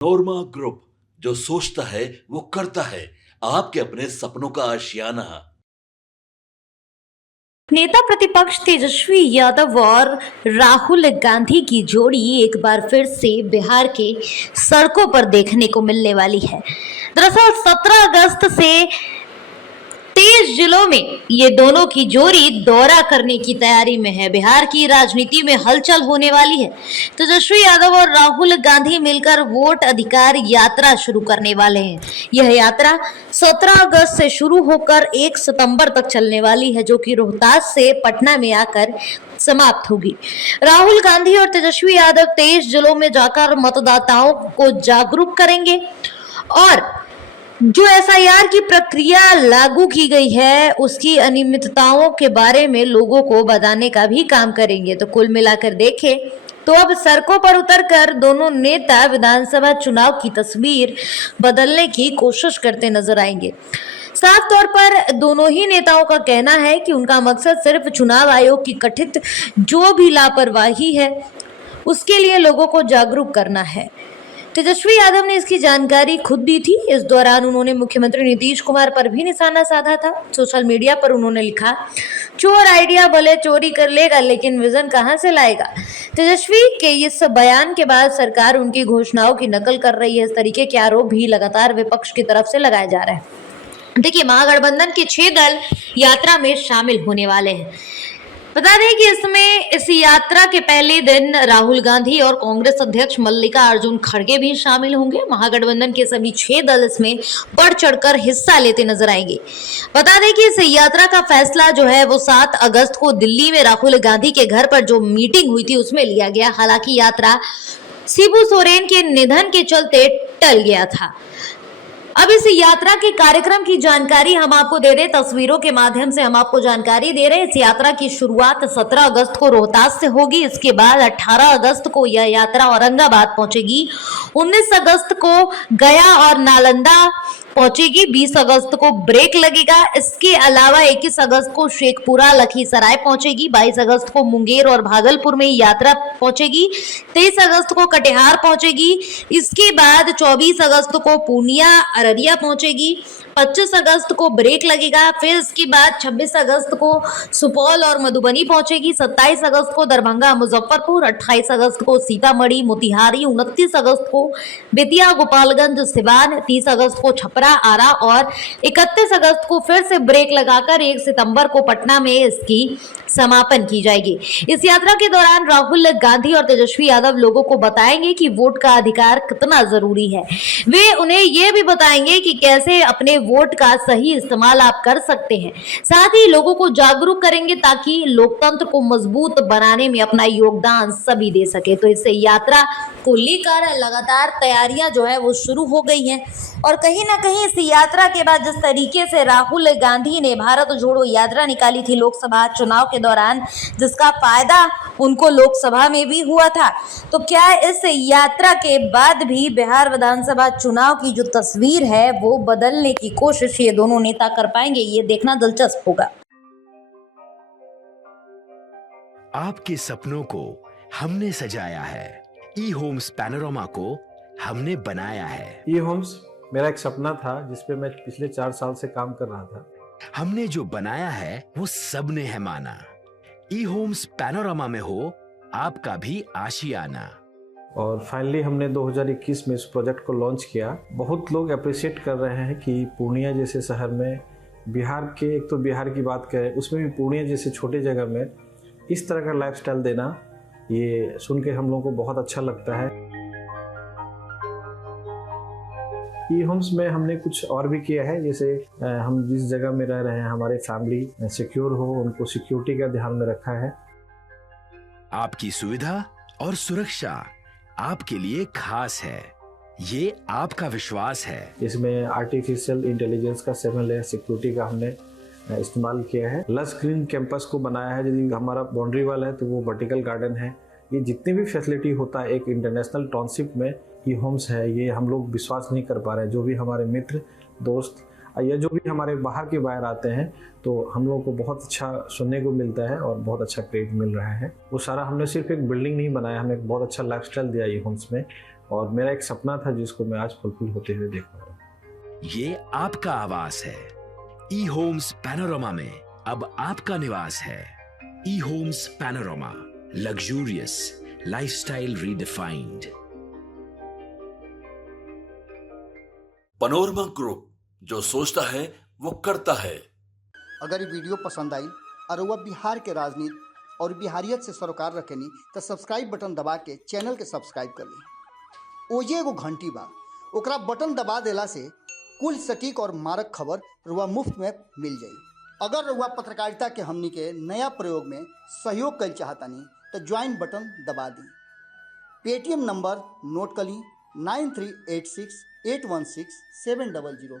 नोरमा group, जो सोचता है वो करता है। आपके अपने सपनों का आशियाना। नेता प्रतिपक्ष तेजस्वी यादव और राहुल गांधी की जोड़ी एक बार फिर से बिहार के सड़कों पर देखने को मिलने वाली है। दरअसल 17 अगस्त से 23 जिलों में ये दोनों की जोड़ी दौरा करने की तैयारी में है। बिहार की राजनीति में हलचल होने वाली है। तेजस्वी यादव और राहुल गांधी मिलकर वोट अधिकार यात्रा शुरू करने वाले हैं। यह यात्रा 17 अगस्त से शुरू होकर 1 सितंबर तक चलने वाली है, जो कि रोहतास से पटना में आकर समाप्त होगी। राहुल गांधी और तेजस्वी यादव 23 जिलों में जाकर मतदाताओं को जागरूक करेंगे और जो एसआईआर की प्रक्रिया लागू की गई है उसकी अनियमितताओं के बारे में लोगों को बताने का भी काम करेंगे। तो कुल मिलाकर देखें तो अब सड़कों पर उतरकर दोनों नेता विधानसभा चुनाव की तस्वीर बदलने की कोशिश करते नजर आएंगे। साफ तौर पर दोनों ही नेताओं का कहना है कि उनका मकसद सिर्फ चुनाव आयोग की कथित जो भी लापरवाही है उसके लिए लोगों को जागरूक करना है। तेजस्वी यादव ने इसकी जानकारी खुद दी थी। इस दौरान उन्होंने मुख्यमंत्री नीतीश कुमार पर भी निशाना साधा था। सोशल मीडिया पर उन्होंने लिखा, चोर आइडिया भले चोरी कर लेगा लेकिन विजन कहां से लाएगा। तेजस्वी के इस बयान के बाद सरकार उनकी घोषणाओं की नकल कर रही है। इस तरीके के आरोप भी लगातार विपक्ष की तरफ से लगाए जा रहे हैं। देखिए, महागठबंधन के 6 दल यात्रा में शामिल होने वाले हैं। बता दें कि इस यात्रा के पहले दिन राहुल गांधी और कांग्रेस अध्यक्ष मल्लिकार्जुन खड़गे भी शामिल होंगे। महागठबंधन के सभी 6 दल इसमें बढ़ चढ़कर हिस्सा लेते नजर आएंगे। बता दें कि इस यात्रा का फैसला जो है वो 7 अगस्त को दिल्ली में राहुल गांधी के घर पर जो मीटिंग हुई थी उसमें लिया गया। हालांकि यात्रा शिबू सोरेन के निधन के चलते टल गया था। अब इस यात्रा के कार्यक्रम की जानकारी हम आपको दे रहे, तस्वीरों के माध्यम से हम आपको जानकारी दे रहे हैं। इस यात्रा की शुरुआत 17 अगस्त को रोहतास से होगी। इसके बाद 18 अगस्त को यह यात्रा औरंगाबाद पहुंचेगी। 19 अगस्त को गया और नालंदा पहुंचेगी। 20 अगस्त को ब्रेक लगेगा। इसके अलावा 21 अगस्त को शेखपुरा लखीसराय पहुंचेगी। 22 अगस्त को मुंगेर और भागलपुर में यात्रा पहुंचेगी। 23 अगस्त को कटिहार पहुंचेगी। इसके बाद 24 अगस्त को पूर्णिया अररिया पहुंचेगी। 25 अगस्त को ब्रेक लगेगा। फिर इसके बाद 26 अगस्त को सुपौल और मधुबनी पहुंचेगी। 27 अगस्त को दरभंगा मुजफ्फरपुर। 28 अगस्त को सीतामढ़ी मोतिहारी। 29 अगस्त को बेतिया गोपालगंज सिवान। 30 अगस्त को छपरा आरा और 31 अगस्त को फिर से ब्रेक लगाकर 1 सितंबर को पटना में इसकी समापन की जाएगी। इस यात्रा के दौरान राहुल गांधी और तेजस्वी यादव लोगों को बताएंगे कि वोट का अधिकार कितना जरूरी है। वे उन्हें यह भी बताएंगे कि कैसे अपने वोट का सही इस्तेमाल आप कर सकते हैं। साथ ही लोगों को जागरूक करेंगे ताकि लोकतंत्र को मजबूत बनाने में अपना योगदान सभी दे सके। तो इस यात्रा को लेकर लगातार तैयारियां जो है वो शुरू हो गई हैं और कहीं ना कहीं इस यात्रा के बाद जिस तरीके से राहुल गांधी ने भारत जोड़ो यात्रा निकाली थी लोकसभा चुनाव के दौरान, जिसका फायदा उनको लोकसभा में भी हुआ था, तो क्या इस यात्रा के बाद भी बिहार विधानसभा चुनाव की जो तस्वीर है वो बदलने की कोशिश ये दोनों नेता कर पाएंगे? ये देखना दिलचस्प होगा। आपके सपनों को हमने सजाया है। ई होम्स पैनोरामा को हमने बनाया है। ई होम्स मेरा एक सपना था जिसपे मैं पिछले 4 साल से काम कर रहा था। हमने जो बनाया है वो सबने है माना। ई होम्स पैनोरामा में हो आपका भी आशियाना। और फाइनली हमने 2021 में इस प्रोजेक्ट को लॉन्च किया। बहुत लोग अप्रिशिएट कर रहे हैं कि पूर्णिया जैसे शहर में बिहार के, एक तो बिहार की बात करें उसमें भी पूर्णिया जैसे छोटे जगह में इस तरह का लाइफस्टाइल देना, ये सुन के हम लोगों को बहुत अच्छा लगता है। ई होम्स में हमने कुछ और भी किया है, जैसे हम जिस जगह में रह रहे हैं हमारे फैमिली सिक्योर हो, उनको सिक्योरिटी का ध्यान में रखा है। आपकी सुविधा और सुरक्षा आपके लिए खास है, ये आपका विश्वास है। इसमें आर्टिफिशियल इंटेलिजेंस का 7 लेयर सिक्योरिटी का हमने इस्तेमाल किया है। लस ग्रीन कैंपस को बनाया है। यदि हमारा बाउंड्री वाल है तो वो वर्टिकल गार्डन है। ये जितनी भी फैसिलिटी होता है एक इंटरनेशनल टाउनशिप में ई होम्स है, ये हम लोग विश्वास नहीं कर पा रहे हैं। जो भी हमारे मित्र दोस्त या जो भी हमारे बाहर के बाहर आते हैं तो हम लोगों को बहुत अच्छा सुनने को मिलता है और बहुत अच्छा क्रेडिट मिल रहा है। वो सारा हमने सिर्फ एक बिल्डिंग नहीं बनाया, हमें एक बहुत अच्छा लाइफस्टाइल दिया ई होम्स में। और मेरा एक सपना था जिसको मैं आज फुलफिल होते हुए देख पा रहा हूँ। ये आपका आवास है। ई होम्स पैनोरामा में अब आपका निवास है। E homes panorama, luxurious lifestyle redefined. Panorama group, जो सोचता है वो करता है। अगर ये वीडियो पसंद आई और वह बिहार के राजनीति और बिहारियत से सरोकार रखेनी तो सब्सक्राइब बटन दबा के चैनल के सब्सक्राइब कर ली। ओजे एगो घंटी बा, ओकरा बटन दबा देला से कुल सटीक और मारक खबर रुआ मुफ्त में मिल जाई। अगर रुआ पत्रकारिता के हमनी के नया प्रयोग में सहयोग कर चाहतानी तो ज्वाइन बटन दबा दी। पेटीएम नंबर नोट कर ली 9386816700।